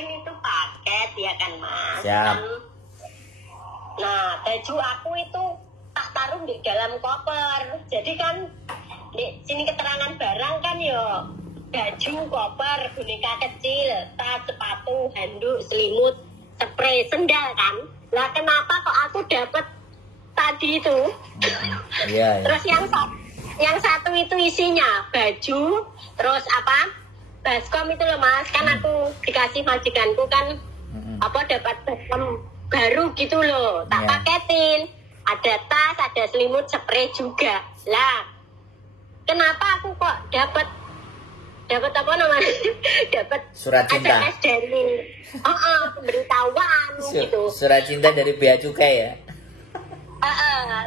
kemarin itu paket ya kan Mas. Siap. Nah baju aku itu tak taruh di dalam koper. Jadi kan di sini keterangan barang kan yo baju, koper, boneka kecil, tas, sepatu, handuk, selimut, spray, sendal kan. Lah kenapa kok aku dapat tadi itu? Iya. Terus yang satu itu isinya baju, terus apa? Baskom itu loh Mas, kan aku dikasih majikanku kan apa dapat baskom baru gitu loh. Tak paketin. Ada tas, ada selimut, spray juga. Lah, kenapa aku kok dapat apa namanya? Dapat surat cinta. SMS dari pemberitahuan gitu. Surat cinta dari Bea Cukai ya.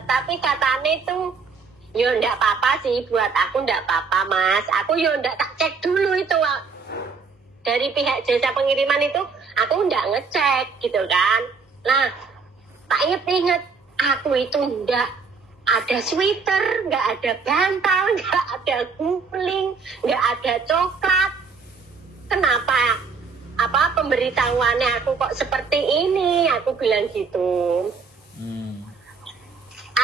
Tapi katanya tuh yo ndak apa-apa sih, buat aku ndak apa-apa Mas. Aku yo ndak tak cek dulu itu dari pihak jasa pengiriman itu, aku ndak ngecek gitu kan. Nah, tak inget aku itu ndak ada sweater, nggak ada bantal, nggak ada guling, nggak ada coklat. Kenapa? Apa pemberitahuannya aku kok seperti ini? Aku bilang gitu.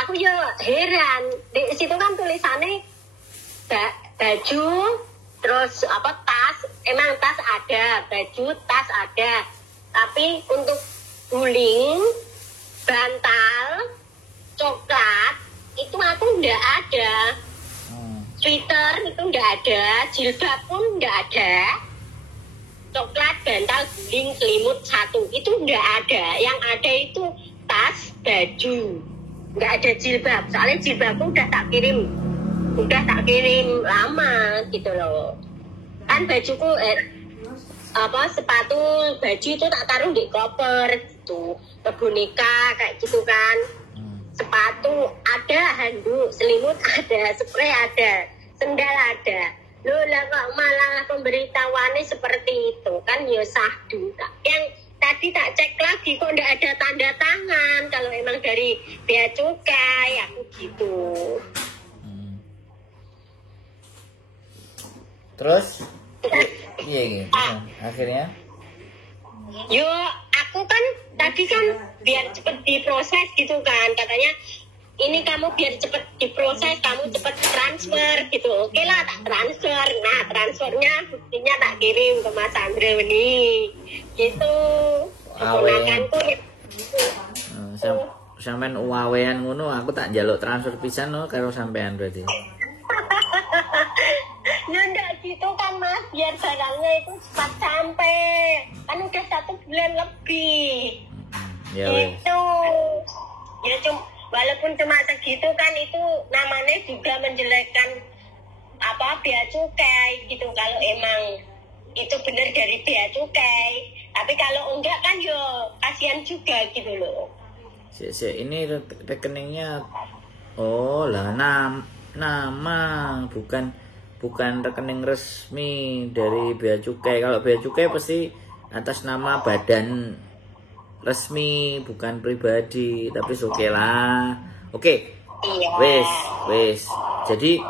Aku ya heran. Di situ kan tulisannya baju, terus apa tas. Emang tas ada, baju, tas ada. Tapi untuk guling, bantal, coklat itu aku nggak ada. Sweater itu nggak ada, jilbab pun nggak ada. Coklat, bantal, guling, selimut satu itu nggak ada. Yang ada itu tas, baju. Nggak ada jilbab, soalnya jilbabku udah tak kirim lama gitu loh. Kan bajuku sepatu, baju itu tak taruh di koper gitu. Boneka kayak gitu kan. Sepatu ada, handuk, selimut ada, spray ada, sendal ada. Loh lah kok malah pemberitahuannya seperti itu kan ya sahdu. Yang tadi tak cek lagi kok nggak ada tanda tangan kalau emang dari Bea Cukai, aku gitu. Terus iya gitu. Akhirnya yo aku kan tadi kan biar cepet diproses gitu kan, katanya ini kamu biar cepet diproses, kamu cepet transfer gitu. Oke lah tak transfer. Nah transfernya buktinya tak kirim ke Mas Andre ini gitu. Keponakanku gitu. Sampean uawean ngono aku tak njaluk transfer pisan no karo sampean berarti. Ya enggak gitu kan Mas, biar barangnya itu cepat sampai. Kan udah 1 bulan lebih. Ya gitu. Ya walaupun cuma segitu kan itu namanya juga menjelekkan apa Bea Cukai gitu kalau emang itu benar dari Bea Cukai. Tapi kalau enggak kan yo kasihan juga gitu loh. Ini rekeningnya lah nama bukan rekening resmi dari Bea Cukai. Kalau Bea Cukai pasti atas nama badan resmi, bukan pribadi. Tapi oke lah. Oke. Iya. Wes. Jadi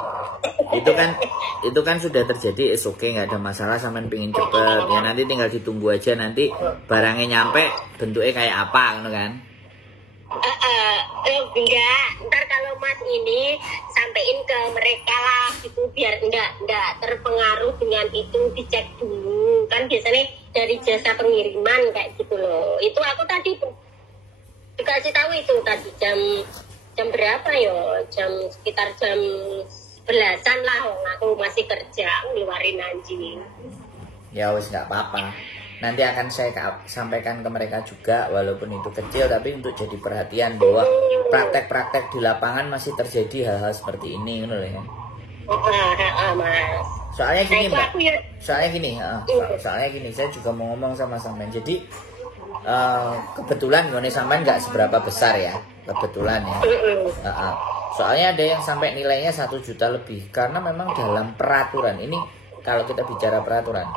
itu kan sudah terjadi. Oke, nggak ada masalah. Sampean pingin cepet ya, nanti tinggal ditunggu aja nanti barangnya nyampe bentuknya kayak apa kan. Enggak, ntar kalau Mas ini sampein ke mereka lah gitu biar enggak terpengaruh dengan itu, dicek dulu kan biasanya dari jasa pengiriman kayak gitu loh. Itu aku tadi dikasih tahu itu tadi jam berapa yo, sekitar jam 11-an lah, aku masih kerja ngeluarin anjing. Ya wes nggak apa-apa. Nanti akan saya sampaikan ke mereka juga, walaupun itu kecil tapi untuk jadi perhatian bahwa praktek-praktek di lapangan masih terjadi hal-hal seperti ini, gitu ya. Mas. Soalnya gini Mbak, soalnya gini, saya juga mau ngomong sama sampean. Jadi kebetulan gini sampean nggak seberapa besar ya, kebetulan ya. Soalnya ada yang sampai nilainya 1 juta lebih, karena memang dalam peraturan ini, kalau kita bicara peraturan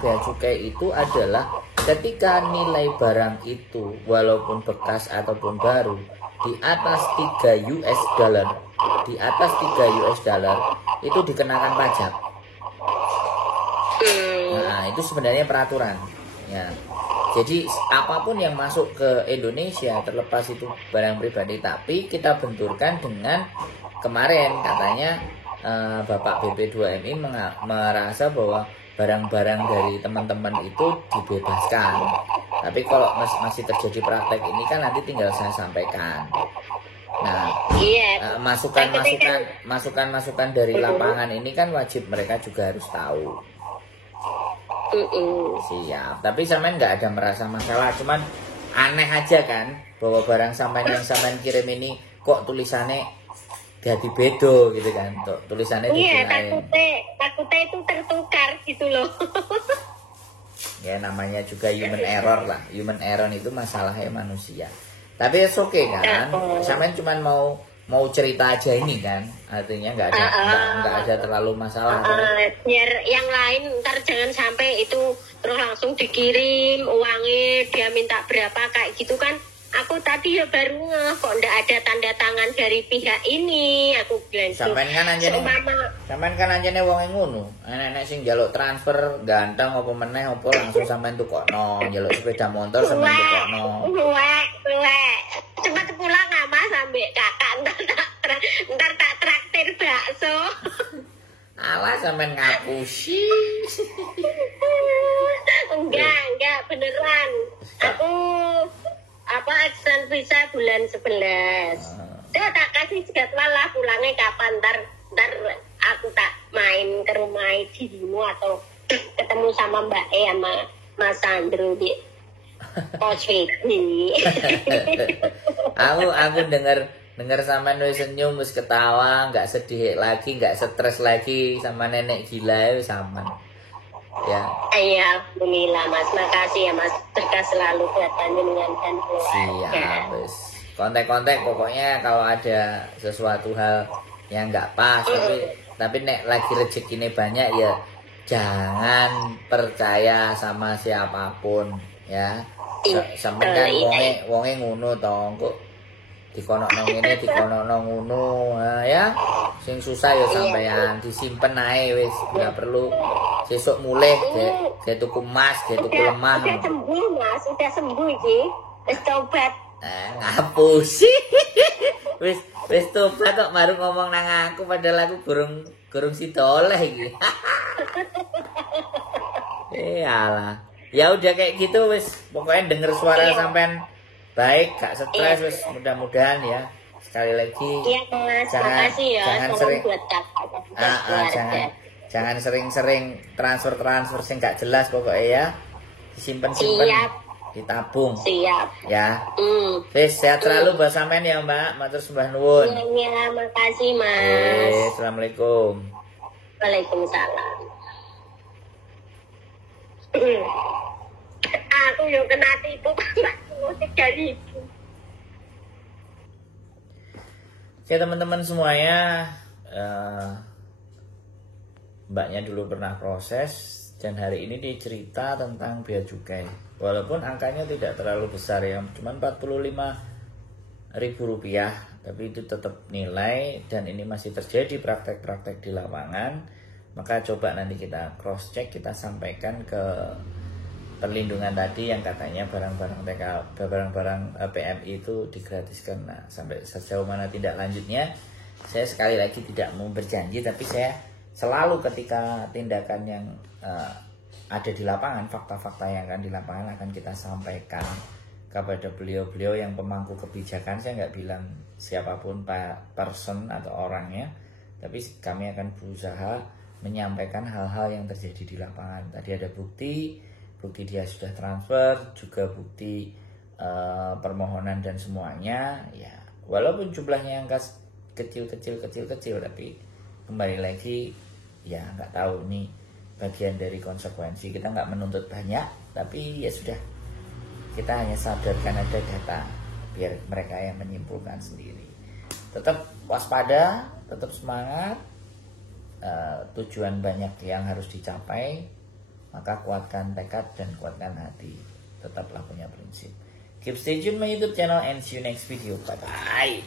Bea Cukai itu adalah ketika nilai barang itu walaupun bekas ataupun baru di atas 3 US dollar, itu dikenakan pajak. Nah, itu sebenarnya peraturan. Ya. Jadi apapun yang masuk ke Indonesia terlepas itu barang pribadi, tapi kita benturkan dengan kemarin katanya Bapak BP2MI merasa bahwa barang-barang dari teman-teman itu dibebaskan. Tapi kalau masih terjadi praktek ini kan nanti tinggal saya sampaikan. Nah, masukan dari lapangan ini kan wajib mereka juga harus tahu. Siap. Tapi sampean nggak ada merasa masalah, cuman aneh aja kan bahwa barang sampean yang sampean kirim ini kok tulisannya jadi bedo gitu kan, tulisannya iya, takutnya itu tertukar gitu loh. Ya namanya juga human error lah, human error itu masalahnya manusia. Tapi it's okay kan, sampean cuma mau cerita aja ini kan, artinya nggak ada terlalu masalah. Biar yang lain ntar jangan sampai itu terus langsung dikirim uangnya dia minta berapa kayak gitu kan. Aku tadi ya baru kok ndak ada tanda tangan dari pihak ini. Aku bilang sampean kan anjene wong ngono. Nek sing njaluk transfer ganteng apa meneh apa langsung sampean tukokno, njaluk sepeda motor sampean tukokno. Cepat pulang Mas sampe kakak ntar tak traktir bakso. Alah sampean ngapusi. Enggak beneran. Aku aksen visa bulan 11. Saya tak kasih jadwal lah pulangnya kapan, ntar aku tak main ke rumah dirimu atau ketemu sama Mbak sama Mas Sandro di Pos Vidi. Aku denger sama wis senyum, wis ketawa, nggak sedih lagi, nggak stres lagi sama nenek gila wis aman. Ya. Iya, alhamdulillah Mas. Makasih ya Mas. Berkah selalu buat panjenengan dan keluarga. Siap, wis. Kontak-kontak pokoknya kalau ada sesuatu hal yang nggak pas, tapi nek lagi rezekinya banyak ya jangan percaya sama siapapun ya. Sampeyan kan wonge ngono to, kok dikonokno ngene dikonokno ngono ya. Sing susah ya sampean disimpen ae wis, enggak perlu sesuk mulih ge tuku emas, ge tuku lemah. Udah sembuh Mas, udah sembuh iki. Wis tobat. Ngapusi. wis tobat kok baru ngomong nang aku padahal aku gurung sidoleh iki. Alah. Ya udah kayak gitu wis, pokoknya denger suara sampean baik, gak stres wis, mudah-mudahan ya. Sekali lagi iya Mas, makasih ya. Jangan sering buat jangan sering transfer sing gak jelas pokoknya ya. Disimpen ditabung. Siap. Ya. Wis sehat selalu buat sampean ya Mbak. Matur sembah nuwun. Iya, makasih Mas. Assalamualaikum. Waalaikumsalam. Aku yo kena tipu Pak. 3.000. Oke teman-teman semuanya, mbaknya dulu pernah proses dan hari ini dia cerita tentang bea cukai. Walaupun angkanya tidak terlalu besar ya, cuma Rp45.000, tapi itu tetap nilai dan ini masih terjadi praktek-praktek di lapangan. Maka coba nanti kita cross check, kita sampaikan ke perlindungan tadi yang katanya barang-barang PMI itu digratiskan. Nah, sampai sejauh mana tindak lanjutnya saya sekali lagi tidak mau berjanji, tapi saya selalu ketika tindakan yang ada di lapangan, fakta-fakta yang akan di lapangan akan kita sampaikan kepada beliau-beliau yang pemangku kebijakan. Saya nggak bilang siapapun person atau orangnya, tapi kami akan berusaha menyampaikan hal-hal yang terjadi di lapangan. Tadi ada bukti dia sudah transfer, juga bukti permohonan dan semuanya ya, walaupun jumlahnya angka kecil, tapi kembali lagi ya nggak tahu, nih bagian dari konsekuensi. Kita nggak menuntut banyak, tapi ya sudah, kita hanya sadarkan ada data biar mereka yang menyimpulkan sendiri. Tetap waspada, tetap semangat, tujuan banyak yang harus dicapai, maka kuatkan tekad dan kuatkan hati. Tetaplah punya prinsip. Keep stay tune my YouTube channel and see you next video. Bye bye.